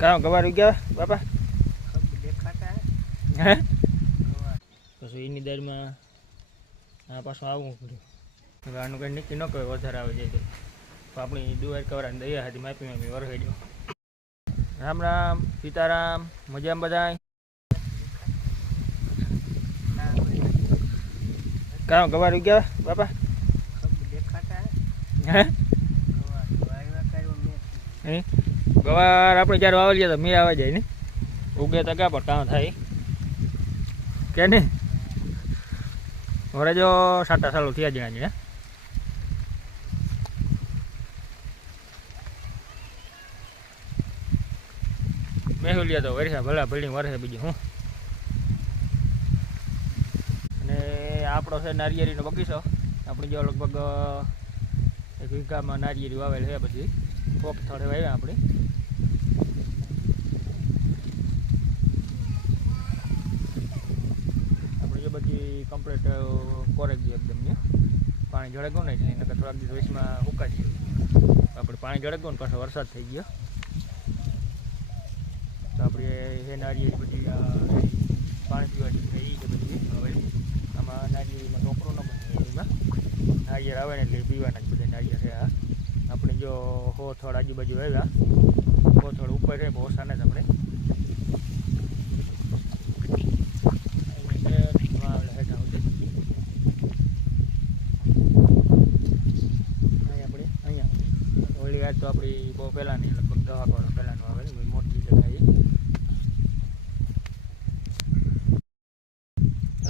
કાં ગવાર ગયા બાપા દેખાતા હે પછી એની દરમાં આ પાછું આવવું પડ્યું આનું કંઈ નક્કી ન કરે વધારે આવે જાય તો તો આપણી દુવાર કવરાને દયા હતી માપી માપી વરસાઈ ગયો રામ રામ સીતારામ મજામાં બધા કાં ગવાર ઉગ્યા બાપા હે ગવાર આપણે જ્યારે વાવલીએ તો મેં આવવા જાય ને. ઉગે તો ક્યાં પણ કાં થાય. કે નહીં? હવે જો સાટા ચાલુ થયા જણા જણા. મેહુલિયા તો વરસા ભલા ભલી વરસે બીજું હું. અને આપણો છે નારિયેરીનો બગીચો. આપણે જો લગભગ, એક વીઘામાં નારિયેરી વાવેલ છે પછી. કોક થોડે વાવ્યા આપણે જો બધી કમ્પ્લીટ કોરેક ગયું એકદમ ને પાણી જળગ્યો ને એટલે નકર થોડાક દિવસ વચમાં હુકાઈ ગયું. આપણે પાણી જળગ્યો ને પાછો વરસાદ થઈ ગયો. તો આપણે એ નારિયેળી બધી પાણી પીવાની થઈ છે બધી. આમાં નારિયેળીમાં ટોકરો ન બને એમાં. નારિયેળ આવે ને એટલે પીવાના જ બધા નારિયેળ છે આ. આપણે જો હો થોડ આજુબાજુ આવ્યા હો થોડ ઉપર છે બહુ ઓછા જ આપણે અહીં આપણે અહીંયા ઓલી વાત તો આપણી બહુ પહેલાંની લગભગ દવા વર્ષ પહેલાંનું આવે મોટી જગ્યાએ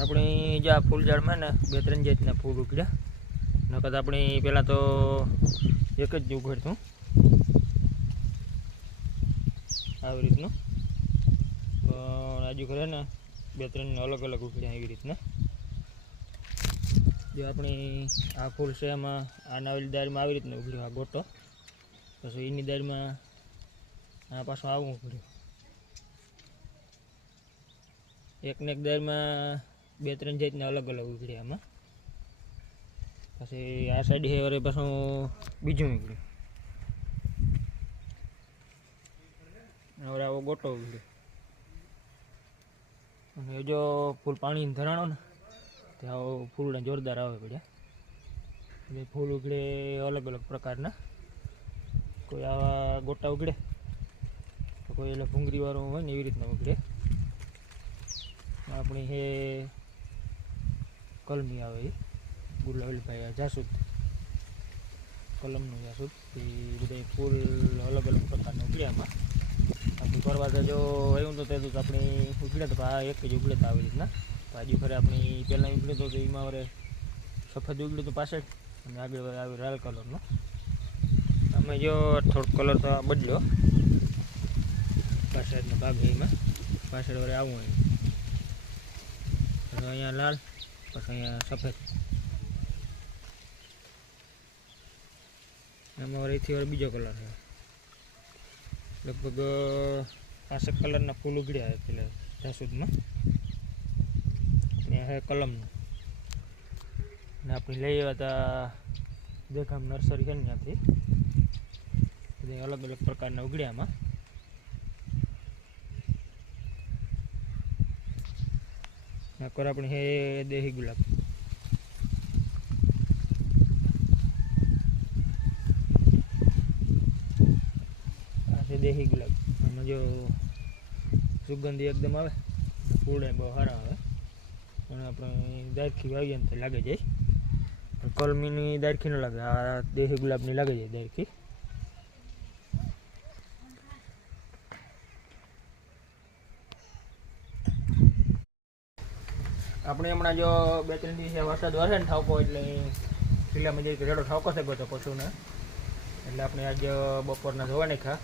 આપણે જે આ ફૂલ ઝાડમાં ને, બે ત્રણ જાતના ફૂલ ઉગડ્યા નકર આપણે પહેલાં તો એક જ ઉઘડતું આવી રીતનું. પણ આજુ ખરે ને બે ત્રણ અલગ અલગ ઉખડ્યા એવી રીતના. જે આપણી આ ફૂલ છે એમાં આ નવેલી દાળમાં આવી રીતના ઉઘડ્યો આ ગોટો. પછી એની દરમાં આ પાછું આવવું પડ્યું. એકને એક દરમાં બે ત્રણ જાતના અલગ અલગ ઉઘડ્યા આમાં. પછી આ સાઈડ હે વરે પાછું બીજું ઉકળ્યું. હવે આવો ગોટો ઉઘડ્યો અને જો ફૂલ પાણી ધરાણો ને તે આવો ફૂલને જોરદાર આવે પડ્યા. એટલે ફૂલ ઉગડે અલગ અલગ પ્રકારના. કોઈ આવા ગોટા ઉગડે? કોઈ એટલે ભૂંગળીવાળું હોય ને એવી રીતના ઉગડે. આપણી હે કલમી આવે એ ગુલાબભાઈ આ જાસૂદ. કલમનું જાસૂદ. એ બધા ફૂલ અલગ અલગ પ્રકારના ઉગડ્યા આમાં. આપણે કરવા જો એવું તો તે તો આપણે ઉગડે તો આ એક જ ઉગડે તો આવી રીતના. બાજુ ફરે આપણી પહેલાં ઉગડે તો એમાં વરે સફેદ ઉગડ્યું તો પાછળ. અને આગળ આવ્યું લાલ કલરનો. અમે જો થોડોક કલર તો બદલ્યો પાછળનો ભાગ એમાં. પાછળ વરે આવું હોય. અહીંયા લાલ, પછી અહીંયા સફેદ. એમાં વરે એથી વરે બીજો કલર છે. લગભગ પાંસઠ કલરના ફૂલ ઉગડ્યા પેલા જાસૂદમાં ને હવે કલમનું. ને આપણે લઈ આવ્યા હતા દેખામ નર્સરી છે ને ત્યાંથી. અલગ અલગ પ્રકારના ઉગડ્યામાં. આપણે હે દેહી ગુલાબ. આ છે દેહી ગુલાબ. આમાં જો સુગંધી એકદમ આવે ફૂડ બહુ સારા આવે. પણ આપણે દારખી વાવીએ ને તો લાગે જાય. કલમીની દારખી ન લાગે, આ દેહી ગુલાબની લાગે જાય દારખી આપણે હમણાં જો બે, ત્રણ દિવસે વરસાદ વરસે ને ઠાવકો એટલે કિલ્લામાં જઈ રેડો ઠાવકો છે હતો પશુને. એટલે આપણે આજે બપોરના ધોવા ખા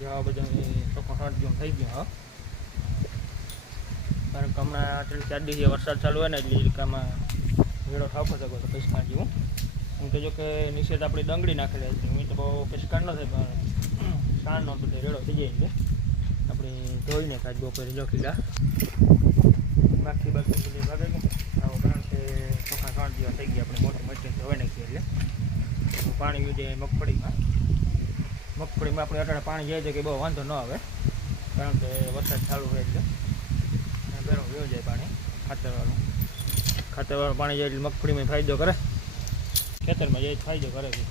જવા બધા ચોખ્ખો સાઠ જેવું થઈ ગયું, હા. કારણ કે હમણાં ત્રણ, ચાર દિવસે વરસાદ ચાલુ હોય ને એટલે રેડો ભેડો થાપો શકો હતો પૈસા જેવું. હું તો જો કે નિષેધ આપણી ડંગળી નાખેલી હતી હું તો બહુ પેશકાર ન થાય, પણ સાણનો બધો રેડો થઈ જાય એટલે. આપણે ધોઈને ખાજ બપોરે જો ખીલા બાકી બાકી બધી ભાગે આવો કારણ કે ચોખા ત્રણ દિવસ થઈ ગયા આપણે મોટી મરચી ધોઈ નાખીએ એટલે. પાણી ઉડે મગફળીમાં મગફળીમાં આપણે અટાણે પાણી જાય છે કે બહુ વાંધો ન આવે, કારણ કે વરસાદ ચાલુ હોય એટલે. ગરમ વયો જાય પાણી, ખાતરવાળું. ખાતરવાળું પાણી જાય એટલે મગફળીમાં ફાયદો કરે. ખેતરમાં જાય ફાયદો કરે છે.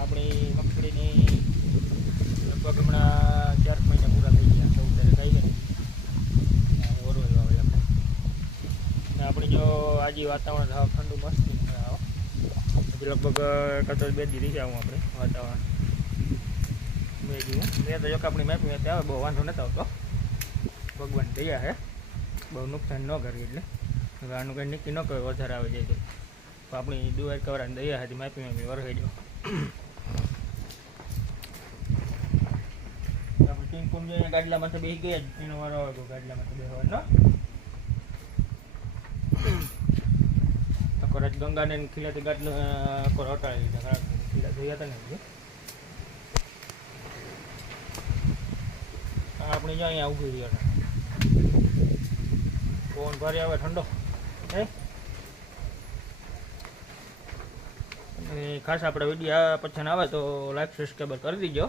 આપણી મગફળીની લગભગ હમણાં ચાર મહિના પૂરા થઈ ગયા ચૌદ તારીખ આવી ગઈ ને ઓરવેલ આવે આપણે ને આપણી જો આજે વાતાવરણ સાવ ઠંડુ મસ્ત હજી લગભગ કદાચ બે દીધી છે આવું આપણે, વાતાવરણ. બે જેવું મેં તો જો આપણી મેપ મેં આવે બહુ વાંધો નથી આવતો. ભગવાન દયા હે. બહુ નુકસાન ન કરીએ એટલે. હવે આનું કંઈ નક્કી ન કરે વધારે આવે જાય તો. આપણી દુવાર કવરાને દયા હતી માપી માપી વરસાઈ જો ટીમ ગાડલામાં તો બેસી ગયા જ. એનો વારો આવે તો ગાડલામાં તો બેસવાનો. જ ગંગાને ખીલાથી અકોર હટાવી લીધા ખીલા ધોયા હતા ને આપણે જ્યાં અહીંયા ઊભી રહ્યો પવન ભારે આવે, ઠંડો. હે? ખાસ આપણે વીડિયો પછી આવે તો લાઈક સબસ્ક્રાઈબર કરી દીજો.